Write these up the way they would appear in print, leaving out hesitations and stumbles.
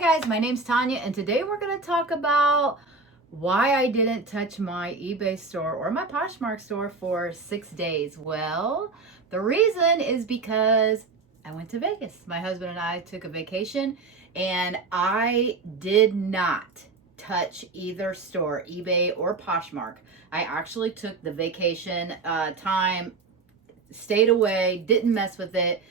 guys, my name's Tanya, and today we're going to talk about why I didn't touch my eBay store or my Poshmark store for 6 days. Well, the reason is because I went to Vegas. My husband and I took a vacation, and I did not touch either store, eBay or Poshmark. I actually took the vacation time, stayed away, didn't mess with it,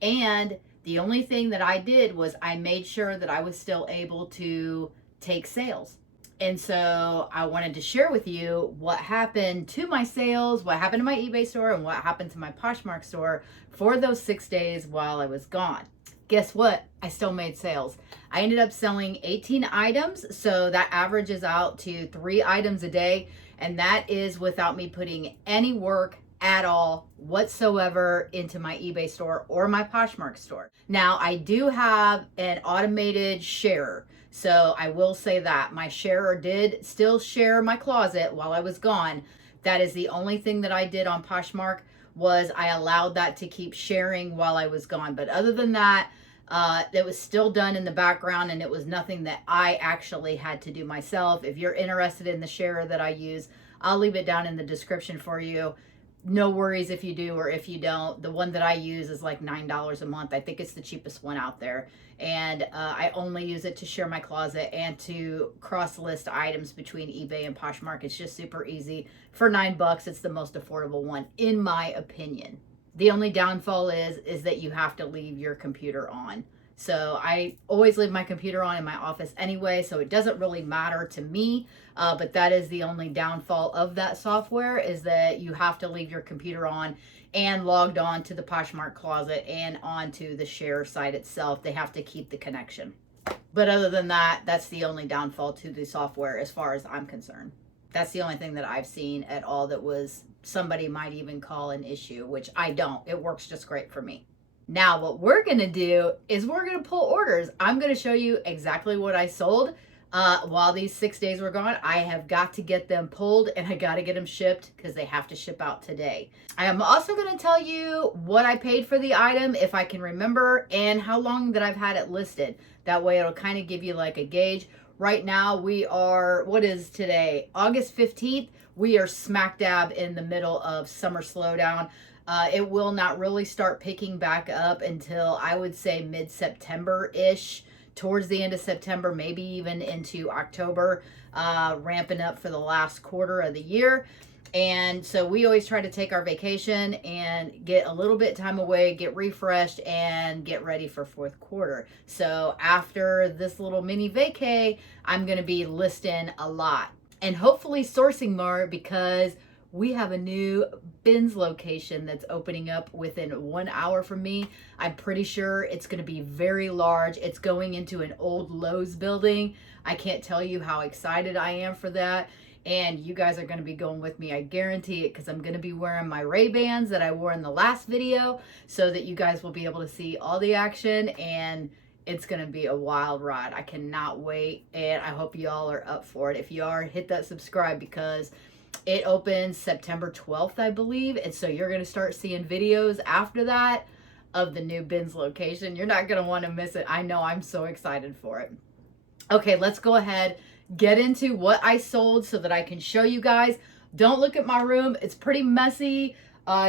and the only thing that I did was I made sure that I was still able to take sales. And so I wanted to share with you what happened to my sales, what happened to my eBay store, and what happened to my Poshmark store for those 6 days while I was gone. Guess what? I still made sales. I ended up selling 18 items, so that averages out to 3 items a day, and that is without me putting any work at all whatsoever into my eBay store or my Poshmark store. Now, I do have an automated sharer, so I will say that my sharer did still share my closet while I was gone. That is the only thing that I did on Poshmark, was I allowed that to keep sharing while I was gone. But other than that, it was still done in the background, and it was nothing that I actually had to do myself. If you're interested in the sharer that I use, I'll leave it down in the description for you. No worries if you do or if you don't. The one that I use is like $9 a month. I think it's the cheapest one out there. And I only use it to share my closet and to cross-list items between eBay and Poshmark. It's just super easy. For $9, it's the most affordable one, in my opinion. The only downfall is that you have to leave your computer on. So I always leave my computer on in my office anyway, so it doesn't really matter to me. But that is the only downfall of that software, is that you have to leave your computer on and logged on to the Poshmark closet and onto the share site itself. They have to keep the connection. But other than that, that's the only downfall to the software as far as I'm concerned. That's the only thing that I've seen at all that was somebody might even call an issue, which I don't. It works just great for me. Now, what we're going to do is we're going to pull orders. I'm going to show you exactly what I sold while these 6 days were gone. I have got to get them pulled, and I got to get them shipped because they have to ship out today. I am also going to tell you what I paid for the item, if I can remember, and how long that I've had it listed. That way it'll kind of give you like a gauge. Right now we are, what is today? August 15th. We are smack dab in the middle of summer slowdown. It will not really start picking back up until, I would say, mid-September-ish, towards the end of September, maybe even into October, ramping up for the last quarter of the year. And so we always try to take our vacation and get a little bit time away, get refreshed, and get ready for fourth quarter. So after this little mini vacay, I'm going to be listing a lot and hopefully sourcing more, because we have a new bins location that's opening up within 1 hour from me. I'm pretty sure it's going to be very large. It's going into an old Lowe's building. I can't tell you how excited I am for that. And you guys are going to be going with me. I guarantee it, because I'm going to be wearing my Ray-Bans that I wore in the last video, so that you guys will be able to see all the action, and it's going to be a wild ride. I cannot wait, and I hope y'all are up for it. If you are, hit that subscribe, because it opens September 12th, I believe. And so you're going to start seeing videos after that of the new bins location. You're not going to want to miss it. I know, I'm so excited for it. Okay, let's go ahead, get into what I sold so that I can show you guys. Don't look at my room. It's pretty messy,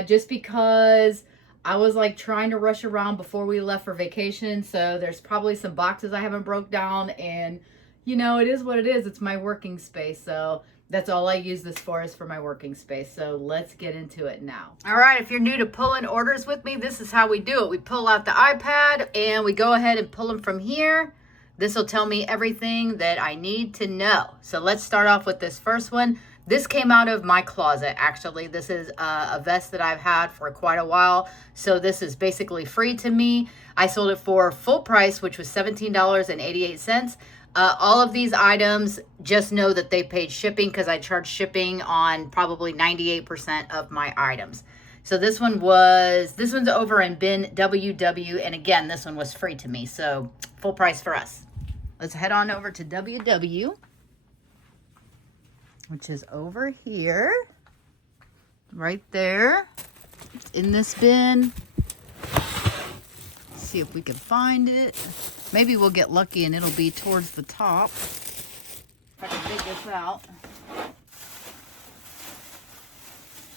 just because I was like trying to rush around before we left for vacation. So there's probably some boxes I haven't broke down, and you know, it is what it is. It's my working space. So that's all I use this for, is for my working space. So let's get into it now. All right, if you're new to pulling orders with me, this is how we do it. We pull out the iPad and we go ahead and pull them from here. This will tell me everything that I need to know. So let's start off with this first one. This came out of my closet, actually. This is a vest that I've had for quite a while. So this is basically free to me. I sold it for full price, which was $17.88. All of these items, just know that they paid shipping, because I charge shipping on probably 98% of my items. So this one's over in bin WW, and again, this one was free to me, so full price for us. Let's head on over to WW, which is over here, right there. It's in this bin. Let's see if we can find it. Maybe we'll get lucky and it'll be towards the top. If I can dig this out.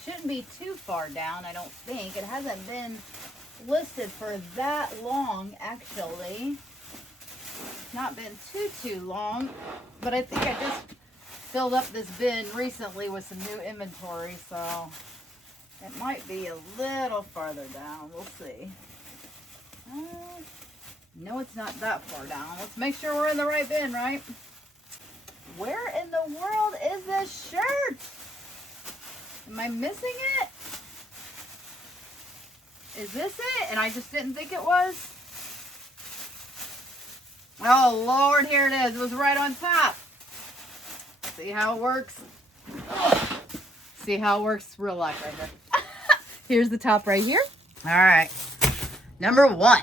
Shouldn't be too far down, I don't think. It hasn't been listed for that long, actually. Not been too long, but I think I just filled up this bin recently with some new inventory, so it might be a little farther down. We'll see. No, it's not that far down. Let's make sure we're in the right bin, right? Where in the world is this shirt? Am I missing it? Is this it? And I just didn't think it was? Oh, Lord, here it is. It was right on top. See how it works? Oh. See how it works? Real life right here. Here's the top right here. All right. Number 1.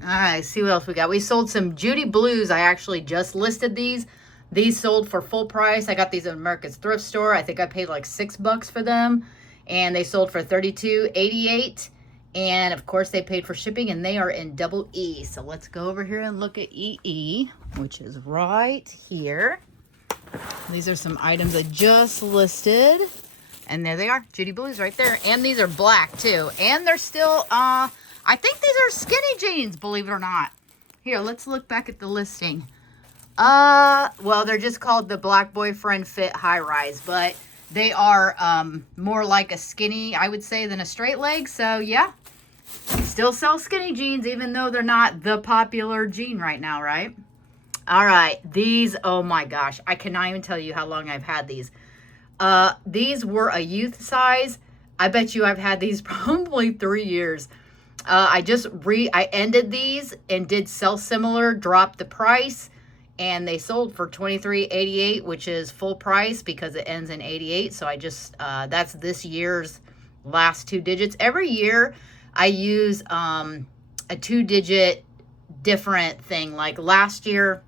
All right, see what else we got. We sold some Judy Blues. I actually just listed these. These sold for full price. I got these at America's Thrift Store. I think I paid like $6 for them. And they sold for $32.88. And of course they paid for shipping, and they are in double E. So let's go over here and look at EE, which is right here. These are some items I just listed. And there they are, Judy Blues right there. And these are black too. And they're still, I think these are skinny jeans, believe it or not. Here, let's look back at the listing. Well, they're just called the Black Boyfriend Fit High Rise, but they are more like a skinny, I would say, than a straight leg. So yeah, still sell skinny jeans, even though they're not the popular jean right now, right? All right, these, oh my gosh, I cannot even tell you how long I've had these. These were a youth size. I bet you I've had these probably 3 years. I ended these and did sell similar, dropped the price, and they sold for $23.88, which is full price because it ends in 88. So I just, that's this year's last 2 digits. Every year I use a 2-digit different thing. Like last year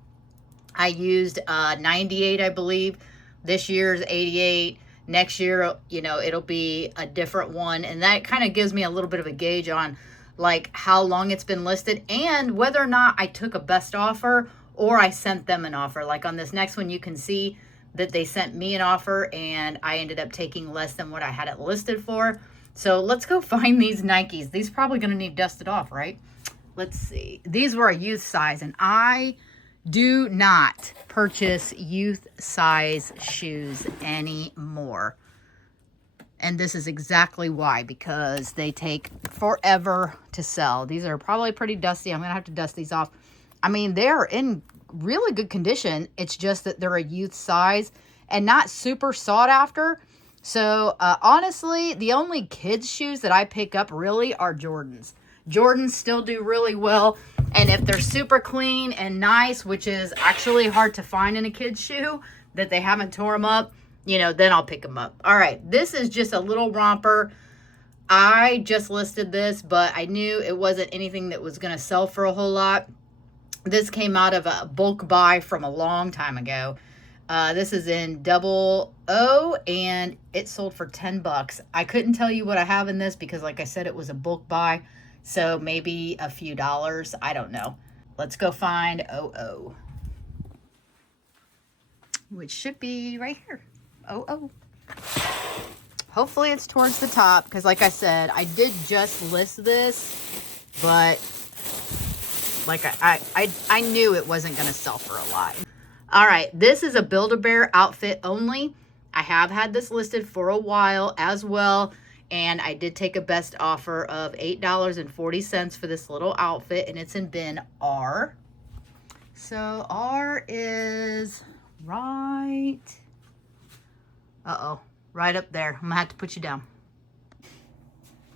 I used 98, I believe. This year's 88. Next year, you know, it'll be a different one. And that kind of gives me a little bit of a gauge on like how long it's been listed and whether or not I took a best offer or I sent them an offer. Like on this next one, you can see that they sent me an offer and I ended up taking less than what I had it listed for. So let's go find these Nikes. These are probably going to need dusted off, right? Let's see. These were a youth size, and I do not purchase youth size shoes anymore. And this is exactly why, because they take forever to sell. These are probably pretty dusty. I'm going to have to dust these off. I mean, they're in really good condition. It's just that they're a youth size and not super sought after. So honestly, the only kids shoes that I pick up really are Jordans. Jordans still do really well. And if they're super clean and nice, which is actually hard to find in a kid's shoe, that they haven't tore them up, you know, then I'll pick them up. All right, this is just a little romper. I just listed this, but I knew it wasn't anything that was going to sell for a whole lot. This came out of a bulk buy from a long time ago. This is in double O, and it sold for $10. I couldn't tell you what I have in this because, like I said, it was a bulk buy. So maybe a few dollars. I don't know. Let's go find OO, which should be right here. OO. Hopefully it's towards the top because, like I said, I did just list this, but like I knew it wasn't going to sell for a lot. All right, this is a Build-A-Bear outfit only. I have had this listed for a while as well. And I did take a best offer of $8.40 for this little outfit, and it's in bin R. So R is right, right up there. I'm gonna have to put you down.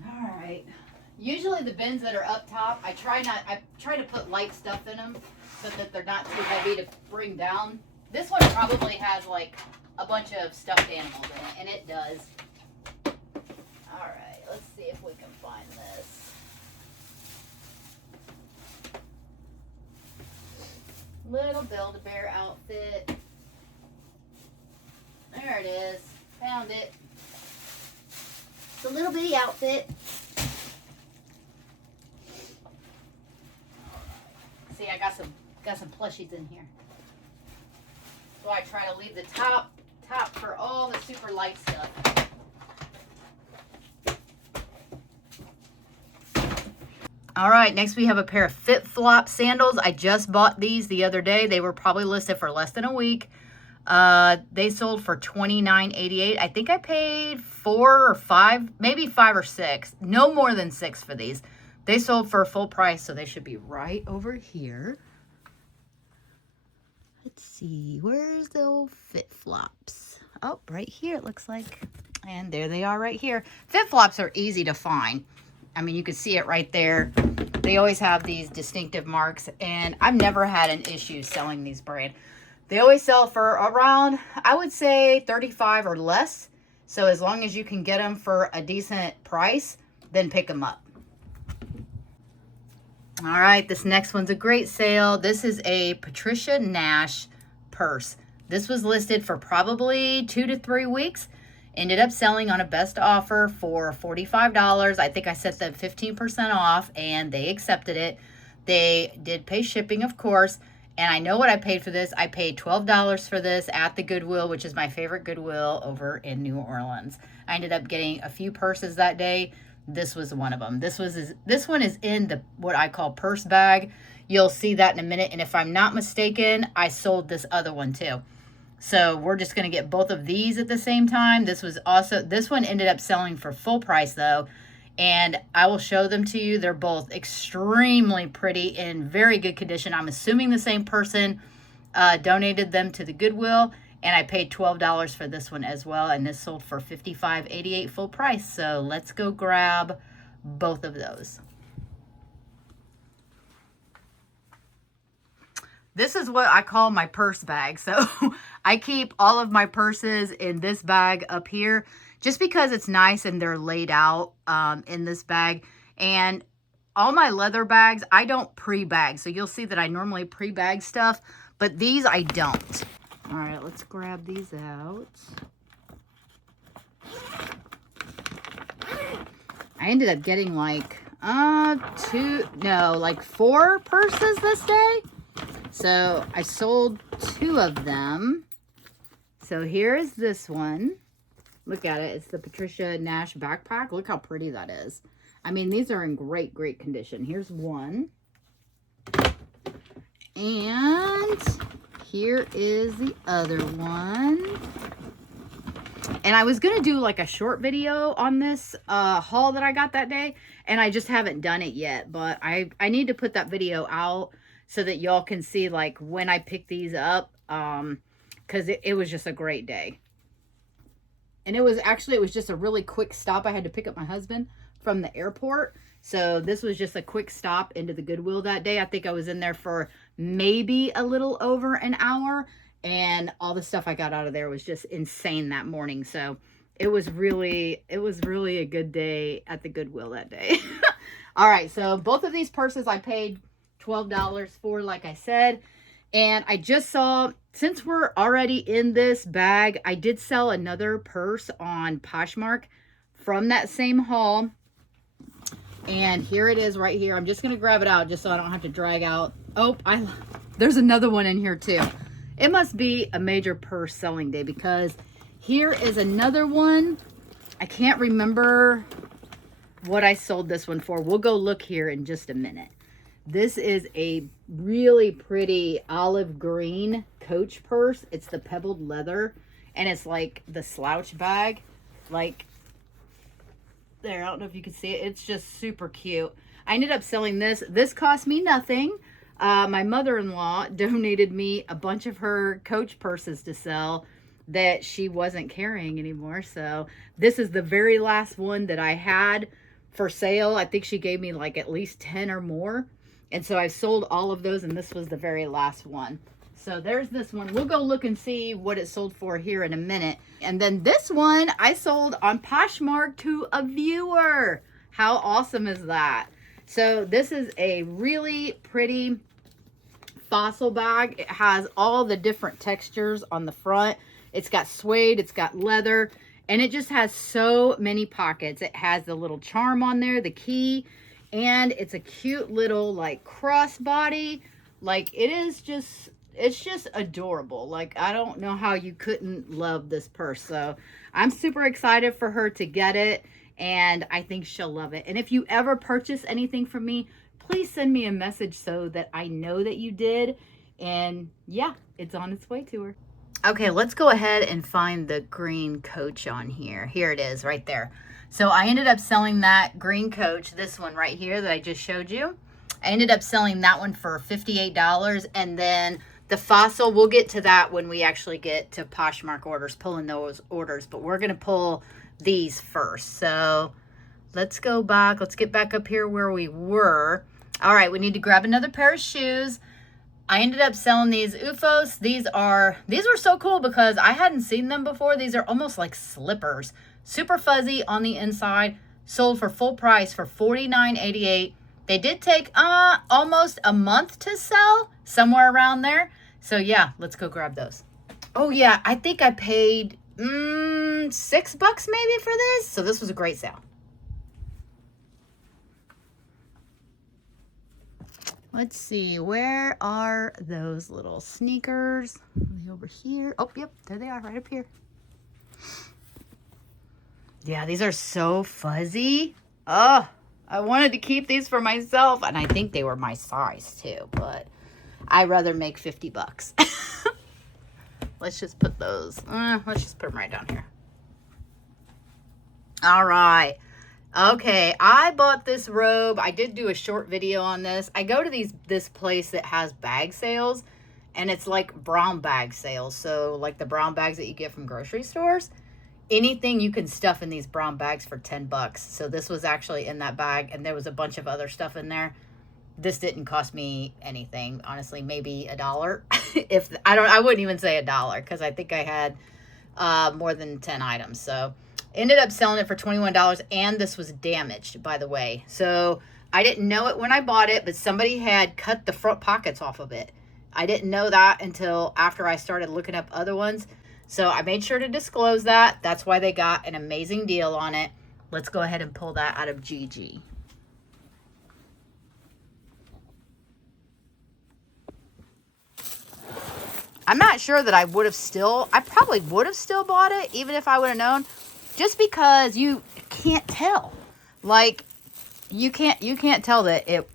All right. Usually the bins that are up top, I try to put light stuff in them so that they're not too heavy to bring down. This one probably has like a bunch of stuffed animals in it, and it does. All right, let's see if we can find this. Little Build-A-Bear outfit. There it is. Found it. It's a little bitty outfit. See, I got some Got some plushies in here. So I try to leave the top for all the super light stuff. All right, next we have a pair of FitFlop sandals. I just bought these the other day. They were probably listed for less than a week. They sold for $29.88. I think I paid 4 or 5, maybe 5 or 6. No more than 6 for these. They sold for full price, so they should be right over here. Let's see, where's the old FitFlops? Oh, right here it looks like. And there they are right here. FitFlops are easy to find. I mean, you can see it right there. They always have these distinctive marks, and I've never had an issue selling these brand. They always sell for around, I would say, $35 or less. So as long as you can get them for a decent price, then pick them up. All right, this next one's a great sale. This is a Patricia Nash purse. This was listed for probably 2 to 3 weeks. Ended up selling on a best offer for $45. I think I set them 15% off, and they accepted it. They did pay shipping, of course. And I know what I paid for this. I paid $12 for this at the Goodwill, which is my favorite Goodwill over in New Orleans. I ended up getting a few purses that day. This was one of them. This one is in the what I call purse bag. You'll see that in a minute. And if I'm not mistaken, I sold this other one too. So we're just going to get both of these at the same time. This one ended up selling for full price though. And I will show them to you. They're both extremely pretty, in very good condition. I'm assuming the same person donated them to the Goodwill, and I paid $12 for this one as well, and this sold for $55.88 full price. So let's go grab both of those. This is what I call my purse bag. So I keep all of my purses in this bag up here, just because it's nice and they're laid out in this bag. And all my leather bags, I don't pre-bag. So you'll see that I normally pre-bag stuff, but these I don't. All right, let's grab these out. I ended up getting like 4 purses this day. So I sold 2 of them. So here is this one. Look at it. It's the Patricia Nash backpack. Look how pretty that is. I mean, these are in great, great condition. Here's one. And here is the other one. And I was going to do like a short video on this haul that I got that day. And I just haven't done it yet. But I need to put that video out so that y'all can see like when I picked these up. Because it was just a great day. And it was just a really quick stop. I had to pick up my husband from the airport. So this was just a quick stop into the Goodwill that day. I think I was in there for maybe a little over an hour. And all the stuff I got out of there was just insane that morning. So it was really a good day at the Goodwill that day. All right, so both of these purses I paid $12 for, like I said. And I just saw, since we're already in this bag, I did sell another purse on Poshmark from that same haul. And here it is right here. I'm just going to grab it out just so I don't have to drag out. Oh, there's another one in here too. It must be a major purse selling day, because here is another one. I can't remember what I sold this one for. We'll go look here in just a minute. This is a really pretty olive green Coach purse. It's the pebbled leather, and it's like the slouch bag. Like, there, I don't know if you can see it. It's just super cute. I ended up selling this. This cost me nothing. My mother-in-law donated me a bunch of her Coach purses to sell that she wasn't carrying anymore. So this is the very last one that I had for sale. I think she gave me like at least 10 or more. And so I sold all of those, and this was the very last one. So there's this one. We'll go look and see what it sold for here in a minute. And then this one I sold on Poshmark to a viewer. How awesome is that? So this is a really pretty fossil bag. It has all the different textures on the front. It's got suede, it's got leather, and it just has so many pockets. It has the little charm on there, the key, and it's a cute little like crossbody Like, it is just, it's just adorable. Like, I don't know how you couldn't love this purse. So I'm super excited for her to get it, and I think she'll love it. And if you ever purchase anything from me, please send me a message so that I know that you did. And yeah, it's on its way to her. Okay, let's go ahead and find the green coach on here. Here it is right there. So I ended up selling that green coach, this one right here that I just showed you. I ended up selling that one for $58, and then the fossil, we'll get to that when we actually get to Poshmark orders, pulling those orders, but we're gonna pull these first. So let's go back, let's get back up here where we were. All right, we need to grab another pair of shoes. I ended up selling these UFOs. These were so cool because I hadn't seen them before. These are almost like slippers, super fuzzy on the inside, sold for full price for $49.88. They did take almost a month to sell, somewhere around there. So yeah, let's go grab those. Oh yeah, I think I paid $6 maybe for this. So this was a great sale. Let's see, where are those little sneakers? Are they over here? Oh, yep, there they are, right up here. Yeah, these are so fuzzy. Oh, I wanted to keep these for myself, and I think they were my size too, but I'd rather make $50. Let's just put those, let's just put them right down here. All right. Okay, I bought this robe. I did do a short video on this. I go to this place that has bag sales, and it's like brown bag sales. So like the brown bags that you get from grocery stores. Anything you can stuff in these brown bags for $10. So this was actually in that bag, and there was a bunch of other stuff in there. This didn't cost me anything, honestly, maybe $1. If I wouldn't even say $1, because I think I had more than 10 items. So ended up selling it for $21, and this was damaged, by the way. So I didn't know it when I bought it, but somebody had cut the front pockets off of it. I didn't know that until after I started looking up other ones. So I made sure to disclose that. That's why they got an amazing deal on it. Let's go ahead and pull that out of GG. I'm not sure that I probably would have still bought it, even if I would have known. Just because you can't tell, like you can't tell that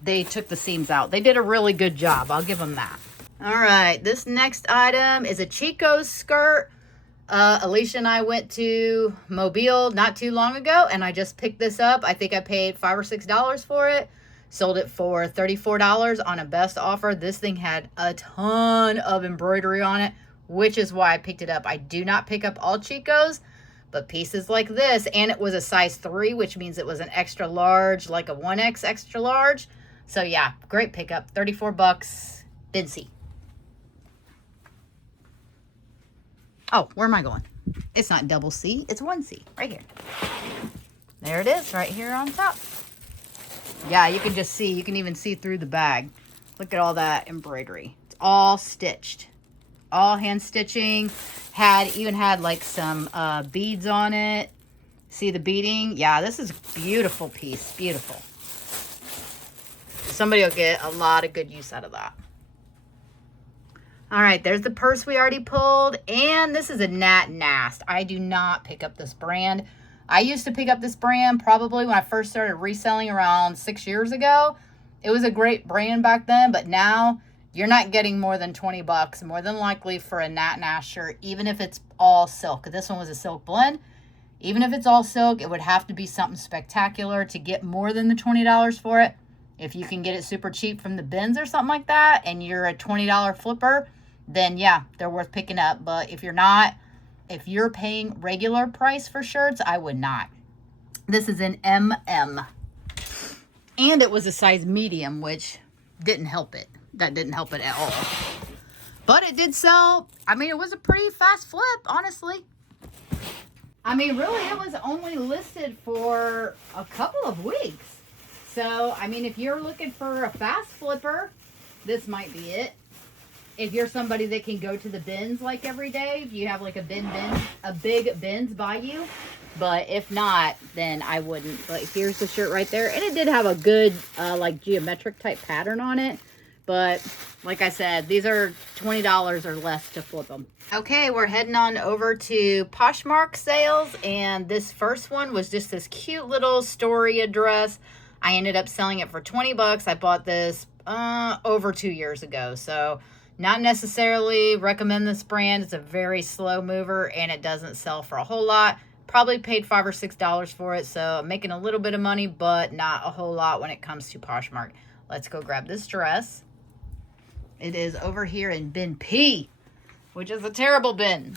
they took the seams out. They did a really good job. I'll give them that. All right, this next item is a Chico skirt. Alicia and I went to Mobile not too long ago, and I just picked this up. I think I paid $5 or $6 for it. Sold it for $34 on a best offer. This thing had a ton of embroidery on it, which is why I picked it up. I do not pick up all Chicos, but pieces like this, and it was a size 3, which means it was an extra large, like a 1X extra large. So yeah, great pickup. $34. Bincy. Oh, where am I going? It's not double C, it's 1C, right here. There it is, right here on top. Yeah, you can just see, you can even see through the bag. Look at all that embroidery. It's all stitched. All hand stitching. Even had like some beads on it. See the beading? Yeah, this is a beautiful piece. Beautiful. Somebody will get a lot of good use out of that. All right, there's the purse we already pulled. And this is a Nat Nash. I do not pick up this brand. I used to pick up this brand probably when I first started reselling around 6 years ago. It was a great brand back then, but now you're not getting more than $20 more than likely for a Nat Nash shirt, even if it's all silk. This one was a silk blend. Even if it's all silk, it would have to be something spectacular to get more than the $20 for it. If you can get it super cheap from the bins or something like that, and you're a $20 flipper, then yeah, they're worth picking up. But if you're not, if you're paying regular price for shirts, I would not. This is an MM. And it was a size medium, which didn't help it. That didn't help it at all. But it did sell. I mean, it was a pretty fast flip, honestly. I mean, really, it was only listed for a couple of weeks. So, I mean, if you're looking for a fast flipper, this might be it. If you're somebody that can go to the bins like every day, if you have like a big bins by you. But if not, then I wouldn't. But here's the shirt right there. And it did have a good like geometric type pattern on it. but like I said, these are $20 or less to flip them. Okay, we're heading on over to Poshmark sales, and this first one was just this cute little Storia dress. I ended up selling it for 20 bucks. I bought this over 2 years ago, so not necessarily recommend this brand. It's a very slow mover, and it doesn't sell for a whole lot. Probably paid $5 or $6 for it, so I'm making a little bit of money, but not a whole lot when it comes to Poshmark. Let's go grab this dress. It is over here in bin P, which is a terrible bin.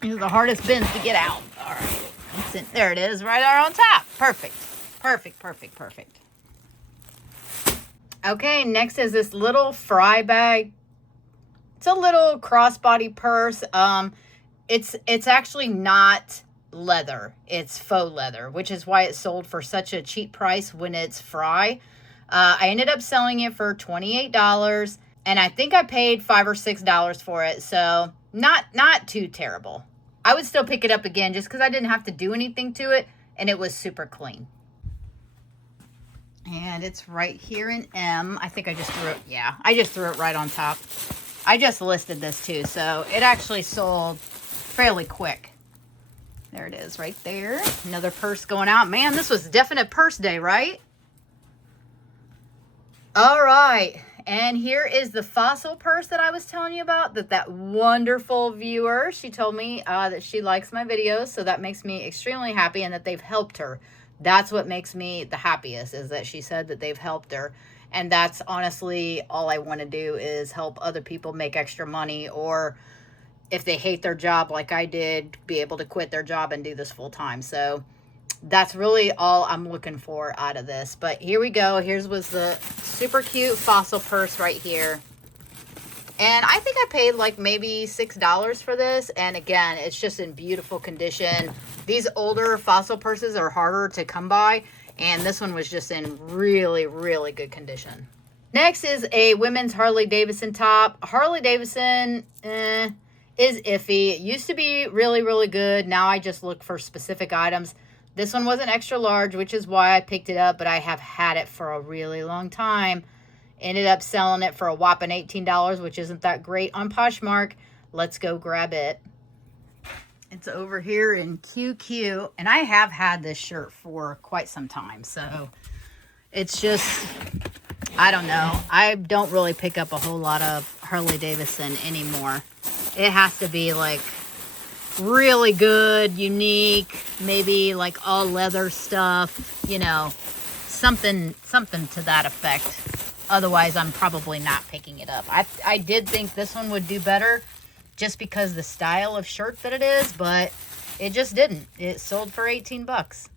These are the hardest bins to get out. All right, there it is, right there on top. Perfect, perfect, perfect, perfect. Okay, next is this little fry bag. It's a little crossbody purse. It's actually not leather. It's faux leather, which is why it sold for such a cheap price when it's fry. I ended up selling it for $28, and I think I paid $5 or $6 for it, so not too terrible. I would still pick it up again just because I didn't have to do anything to it, and it was super clean. And it's right here in M. I think I just threw it, yeah, I just threw it right on top. I just listed this too, so it actually sold fairly quick. There it is right there. Another purse going out. Man, this was definite purse day, right? All right, and here is the fossil purse that I was telling you about, that wonderful viewer, she told me that she likes my videos, so that makes me extremely happy, and that they've helped her. That's what makes me the happiest, is that she said that they've helped her. And that's honestly all I want to do, is help other people make extra money, or if they hate their job like I did, be able to quit their job and do this full time. So that's really all I'm looking for out of this. But here we go. Here's was the super cute fossil purse right here. And I think I paid like maybe $6 for this. And again, it's just in beautiful condition. These older fossil purses are harder to come by, and this one was just in really, really good condition. Next is a women's Harley Davidson top. Harley Davidson is iffy. It used to be really, really good. Now I just look for specific items. This one was an extra large, which is why I picked it up, but I have had it for a really long time. Ended up selling it for a whopping $18, which isn't that great on Poshmark. Let's go grab it. It's over here in QQ, and I have had this shirt for quite some time, so it's just, I don't know. I don't really pick up a whole lot of Harley Davidson anymore. It has to be like really good, unique, maybe like all leather stuff, you know, something to that effect. Otherwise, I'm probably not picking it up. I did think this one would do better, just because the style of shirt that it is, but it just didn't. It sold for 18 bucks.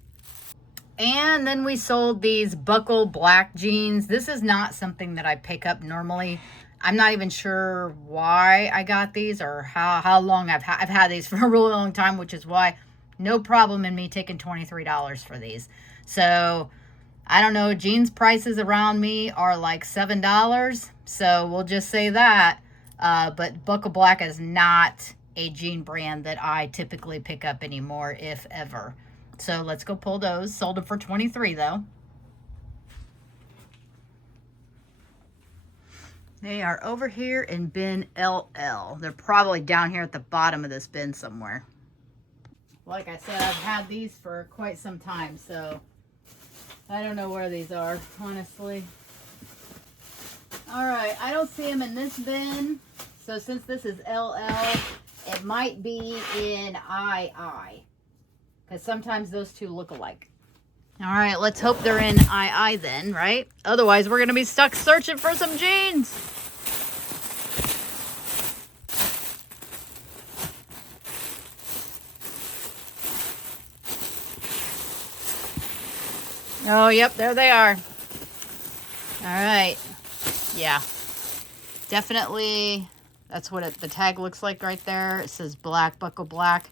And then we sold these buckle black jeans. This is not something that I pick up normally. I'm not even sure why I got these, or how long I've had these for a really long time, which is why no problem in me taking $23 for these. So I don't know, jeans prices around me are like $7, so we'll just say that. But Buckle Black is not a jean brand that I typically pick up anymore, if ever. So let's go pull those. Sold them for $23 though. They are over here in bin LL. They're probably down here at the bottom of this bin somewhere. Like I said, I've had these for quite some time, so I don't know where these are, honestly. All right, I don't see them in this bin. So since this is LL, it might be in II, because sometimes those two look alike. All right, let's hope they're in II then, right? Otherwise, we're going to be stuck searching for some jeans. Oh, yep, there they are. All right. Yeah. Definitely, that's what the tag looks like right there. It says black, Buckle Black.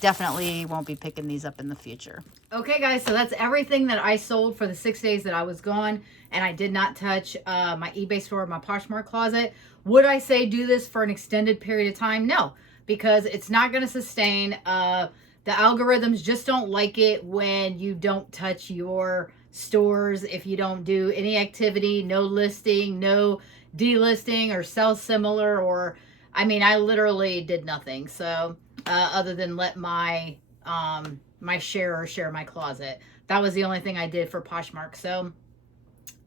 Definitely won't be picking these up in the future. Okay, guys, so that's everything that I sold for the 6 days that I was gone, and I did not touch my eBay store or my Poshmark closet. Would I say do this for an extended period of time? No, because it's not going to sustain. The algorithms just don't like it when you don't touch your stores if you don't do any activity, no listing, no delisting or sell similar, or I mean, I literally did nothing. So other than let my my sharer share my closet. That was the only thing I did for Poshmark. So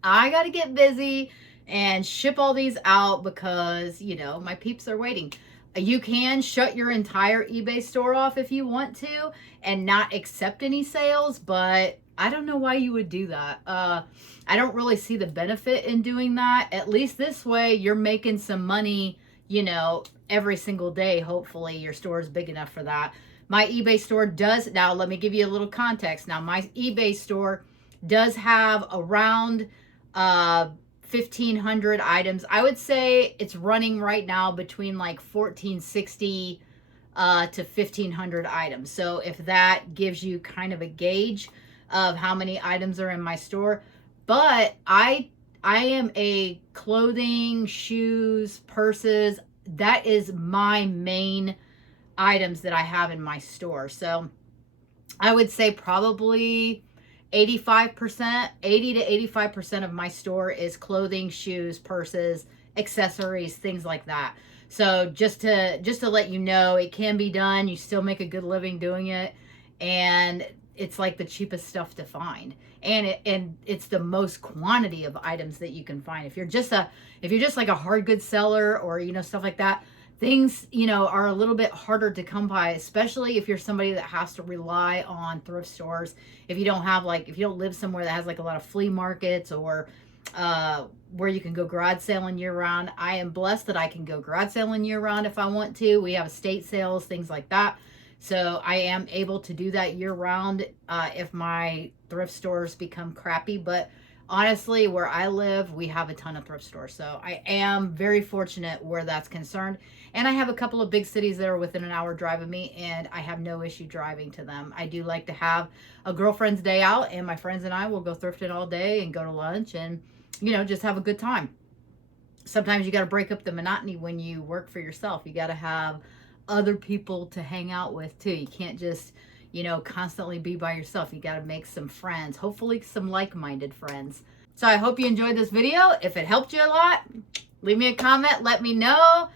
I got to get busy and ship all these out because, you know, my peeps are waiting. You can shut your entire eBay store off if you want to and not accept any sales, but I don't know why you would do that. I don't really see the benefit in doing that. At least this way, you're making some money, you know, every single day. Hopefully your store is big enough for that. My eBay store does, now let me give you a little context. Now my eBay store does have around 1,500 items. I would say it's running right now between like 1,460 to 1,500 items. So if that gives you kind of a gauge of how many items are in my store. But I am a clothing, shoes, purses, that is my main items that I have in my store. So I would say probably 85%, 80 to 85% of my store is clothing, shoes, purses, accessories, things like that. So just to let you know, it can be done. You still make a good living doing it, and it's like the cheapest stuff to find, and it's the most quantity of items that you can find. If you're just like a hard goods seller, or you know, stuff like that, things, you know, are a little bit harder to come by, especially if you're somebody that has to rely on thrift stores. If you don't have like, if you don't live somewhere that has like a lot of flea markets, or where you can go garage sailing year round. I am blessed that I can go garage sailing year round if I want to. We have estate sales, things like that. So I am able to do that year round if my thrift stores become crappy. But honestly, where I live, we have a ton of thrift stores. So I am very fortunate where that's concerned. And I have a couple of big cities that are within an hour drive of me, and I have no issue driving to them. I do like to have a girlfriend's day out, and my friends and I will go thrifting all day and go to lunch and, you know, just have a good time. Sometimes you got to break up the monotony when you work for yourself. You got to have other people to hang out with too. You can't just, you know, constantly be by yourself. You got to make some friends, hopefully some like-minded friends. So I hope you enjoyed this video. If it helped you a lot, leave me a comment, let me know.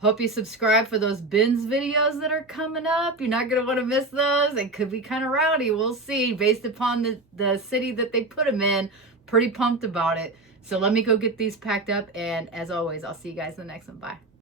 Hope you subscribe for those bins videos that are coming up. You're not going to want to miss those. It could be kind of rowdy. We'll see, based upon the city that they put them in. Pretty pumped about it. So let me go get these packed up, and as always, I'll see you guys in the next one. Bye.